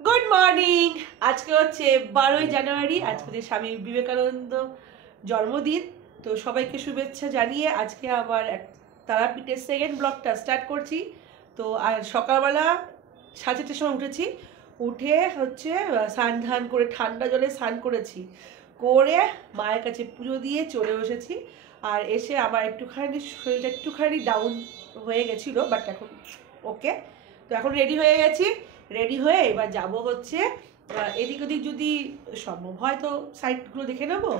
Good morning. আজকে হচ্ছে 12ই জানুয়ারি, আজকে স্বামী বিবেকানন্দ জন্মদিন। তো সবাইকে শুভেচ্ছা জানিয়ে আজকে আবার তারাপীঠের সেকেন্ড ব্লগটা স্টার্ট করছি। তো আর সকালবেলা 4:30টার সময় উঠেছি, উঠে হচ্ছে স্নান ধান করে ঠান্ডা জলে স্নান করেছি, করে মায়ের কাছে পুজো দিয়ে চলে এসেছি। আর এসে আবার একটুখানি শরীরটা একটুখানি ডাউন হয়ে গেছিলো, বাট এখন ওকে। তো এখন রেডি হয়ে গেছি, রেডি হয়ে এবার যাব হচ্ছে এদিক ওদিক যদি সম্ভব হয় তো সাইটগুলো দেখে নেবো।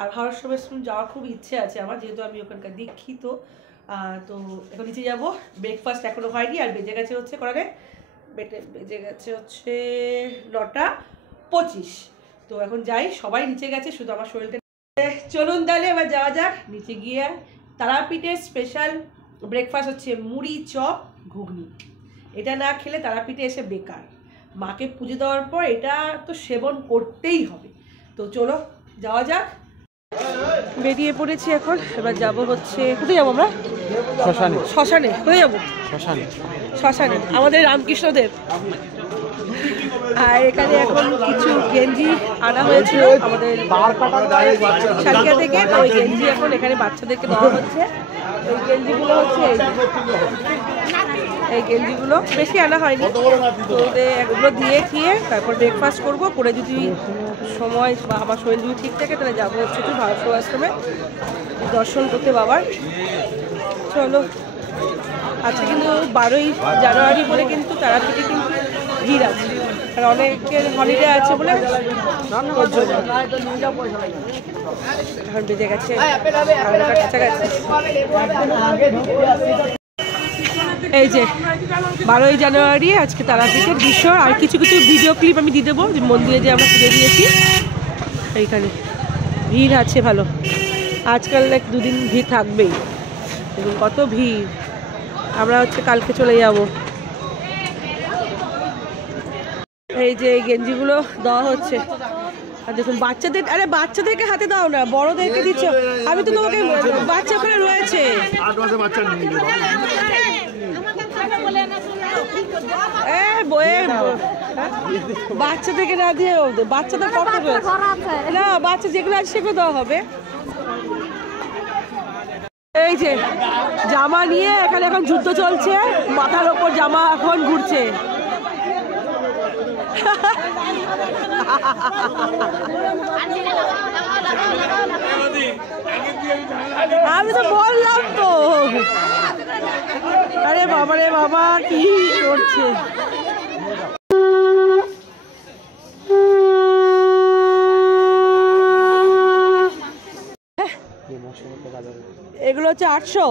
আর হরসমের যাওয়ার খুব ইচ্ছে আছে আমার, যেহেতু আমি ওখানকার দীক্ষিত। তো এখন নিচে যাবো, ব্রেকফাস্ট এখনও হয়নি, আর বেজে গেছে হচ্ছে বেজে গেছে হচ্ছে 9:25। তো এখন যাই, সবাই নিচে গেছে, শুধু আমার শরীরটা। চলুন তাহলে এবার যাওয়া যাক। নিচে গিয়ে তারাপীঠের স্পেশাল ব্রেকফাস্ট হচ্ছে মুড়ি চপ ঘুগনি। এটা না খেলে তারাপীঠে এসে বেকার। মাকে পুজো দেওয়ার পর এটা তো সেবন করতেই হবে। তো চলো যাওয়া যাক। বেরিয়ে পড়েছি এখন, এবার যাব হচ্ছে, কোথায় যাবো আমরা? শ্মশানে। শ্মশানে কোথায় যাবো? শ্মশানে। শ্মশানে আমাদের রামকৃষ্ণদেব। আর এখানে এখন কিছু গেঞ্জি আনা হয়েছিল আমাদের সারিকা থেকে, তো ওই গেঞ্জি এখন এখানে বাচ্চাদেরকে দেওয়া হচ্ছে। ওই গেঞ্জিগুলো হচ্ছে এই গেঞ্জিগুলো বেশি আনা হয়নি, তো এগুলো দিয়ে খেয়ে তারপর ব্রেকফাস্ট করবো। করে যদি সময় বা আমার শরীর যদি ঠিক থাকে তাহলে যাবো হচ্ছে একটু ভারত আশ্রমে দর্শন করতে বাবার। চলো, আজকে কিন্তু 12ই জানুয়ারি বলে কিন্তু তারাপীঠে কিন্তু ভিড় আছে, আর অনেকের হলিডে আছে বলে এখন বেজে গেছে কাছাকাছি। এই যে 12ই জানুয়ারি আজকে তারাপীঠের দৃশ্য, আর কিছু কিছু ভিডিও ক্লিপ আমি দিয়ে দেবো যে মন্দিরে যে আমরা পুজো দিয়েছি। এইখানে ভিড় আছে ভালো, আজকাল দুদিন ভিড় থাকবেই, দেখুন কত ভিড়। আমরা হচ্ছে কালকে চলে যাব। এই যে এই গেঞ্জিগুলো দেওয়া হচ্ছে, আর দেখুন বাচ্চাদের, আরে বাচ্চাদেরকে হাতে দাও না, বড়দেরকে দিচ্ছ। আমি তো তোমাকে, বাচ্চা ওখানে রয়েছে, 8 মাসের বাচ্চা নিয়ে নিও। বাচ্চাদেরকে না দিয়ে বাচ্চাদের কত না, বাচ্চা যেগুলো আছে সেগুলো দেওয়া হবে। এই যে জামা নিয়ে এখানে এখন যুদ্ধ চলছে, মাথার ওপর জামা এখন ঘুরছে। আমি তো বললাম তো, আরে বাবা রে বাবা কি করছে। এগুলো হচ্ছে 800,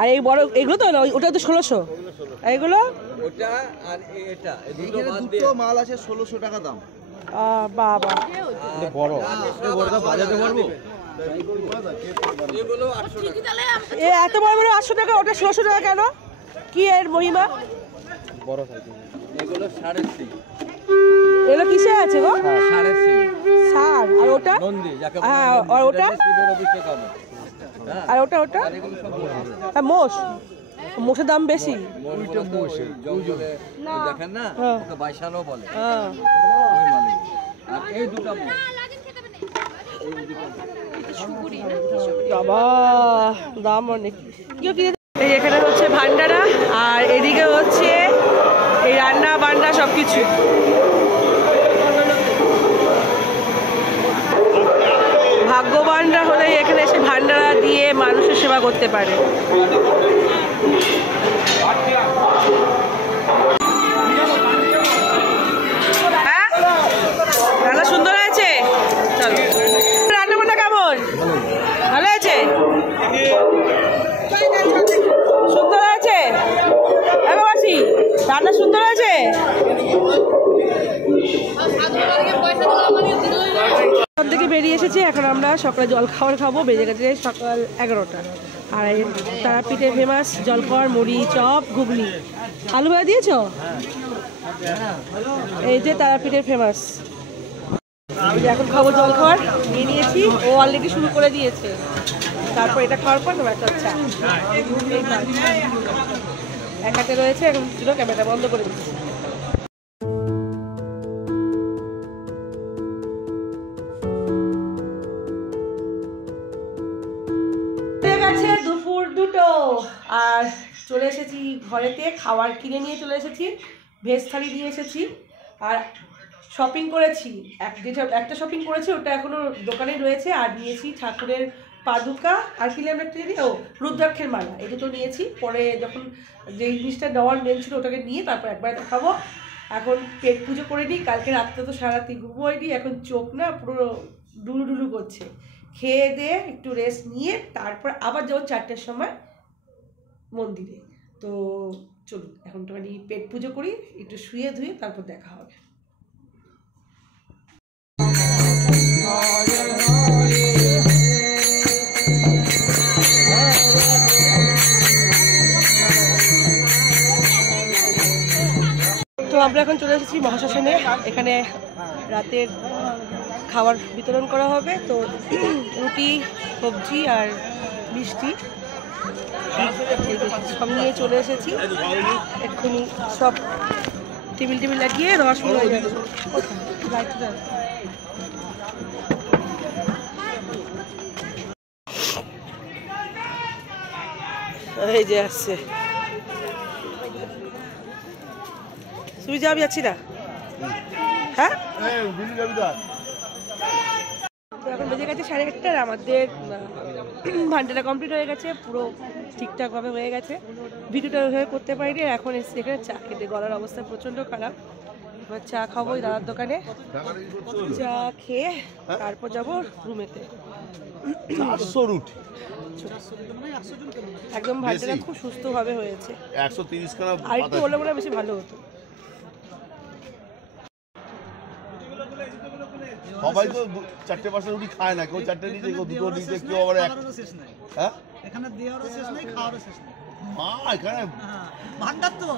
আর এই বড় এগুলো তো ওটা তো 1600, এগুলো ওটা আর এটা দুটো মাল আছে 1600 টাকা দাম। বাবা বড় বড়টা বাজাতে পারবো, এগুলো 800 টাকা। এত বড় বড় 800 টাকা, ওটা 1600 টাকা কেন? কি এর মহিমা? বড় সাইজ এগুলো 3.5। এগুলো কিসে আছে গো? 3.5 সার। আর ওটা নন্দী যাকে আর ওটা আর ওটা ওটা মোষ। মোষের দাম বেশি। ওইটা মোষ জঙ্গলে দেখেন না, ওকে বাইশানো বলে। ওই মালিক। আর এই দুটো মোষ বাবা দাম অনেক। এই এখানে হচ্ছে ভান্ডারা, আর এদিকে হচ্ছে এই রান্না বান্না সবকিছু। ভাগ্যবানরা হলে এখানে এসে ভান্ডারা দিয়ে মানুষের সেবা করতে পারে। হ্যাঁ, রান্না সুন্দর আছে। চলো, রান্না বান্না কেমন? ভালো আছে, সুন্দর আছে। মাসি রান্না সুন্দর আছে। থেকে বেরিয়ে এসেছি, এখন আমরা সকালে জল খাবার খাবো। বেজে গেছে সকাল 11টা। আর তারাপীঠের ফেমাস জলখাবার মুড়ি চপ ঘুগনি। আলু ভাজা দিয়েছ? এই যে তারাপীঠের ফেমাস। এখন খাবো জলখাবার, নিয়ে নিয়েছি, ও অলরেডি শুরু করে দিয়েছে। তারপর এটা খাওয়ার পর তোমার একটা চা এক হাতে রয়েছে, এখন ক্যামেরাটা বন্ধ করে দিচ্ছি। আর চলে এসেছি ঘরেতে, খাবার কিনে নিয়ে চলে এসেছি, ভেজ থালি নিয়ে এসেছি। আর শপিং করেছি, একটা শপিং করেছি, ওটা এখনও দোকানে রয়েছে। আর নিয়েছি ঠাকুরের পাদুকা, আর কিনলাম একটা জিনিস, রুদ্রাক্ষের মালা, এই দুটো নিয়েছি। পরে যখন যে জিনিসটা নেওয়ার মেন ছিল ওটাকে নিয়ে তারপর একবার দেখাবো। এখন পেট পুজো করে নিই, কালকে রাত্রে তো সারা রাত্রি ঘুমোয়নি, এখন চোখ না পুরো ডুলু ডুলু করছে। খেয়ে দিয়ে একটু রেস্ট নিয়ে তারপর আবার যাবো 4টার সময় মন্দিরে। তো চলুন এখন একটুখানি পেট পুজো করি, একটু শুয়ে ধুয়ে তারপর দেখা হবে। তো আমরা এখন চলে এসেছি মহাশ্মশানে, এখানে রাতের খাবার বিতরণ করা হবে। তো রুটি, সবজি আর মিষ্টি সব নিয়ে চলে এসেছি। এক্ষুনি সব টেবিল লাগিয়ে দেওয়া শুরু হয়ে যাবে। এই যে আসছে, তুই যাবি? যাচ্ছি না। হ্যাঁ, এখন বেজে গেছে 1:30, আর আমাদের ভান্ডারা কমপ্লিট হয়ে গেছে, পুরো ঠিকঠাকভাবে হয়ে গেছে। ভিডিওটা ওইভাবে করতে পারিনি। এখন এসে এখানে চা খেতে, গলার অবস্থা প্রচণ্ড খারাপ। এবার চা খাবো ওই দাদার দোকানে, চা খেয়ে তারপর যাবো রুমেতে। একদম ভান্ডারা খুব সুস্থভাবে হয়েছে, 130 খানা আর একটু হলে মনে বেশি ভালো হতো। সবাই তো 4-5টা রুটি খায় না, কেউ 4টে নিচে, কেউ 2টো নিচে, কেউ আবার শেষ নাই। হ্যাঁ, এখানে দেওয়ারও শেষ নাই, খাওয়ারও শেষ নাই। এখানে ভান্ডার তো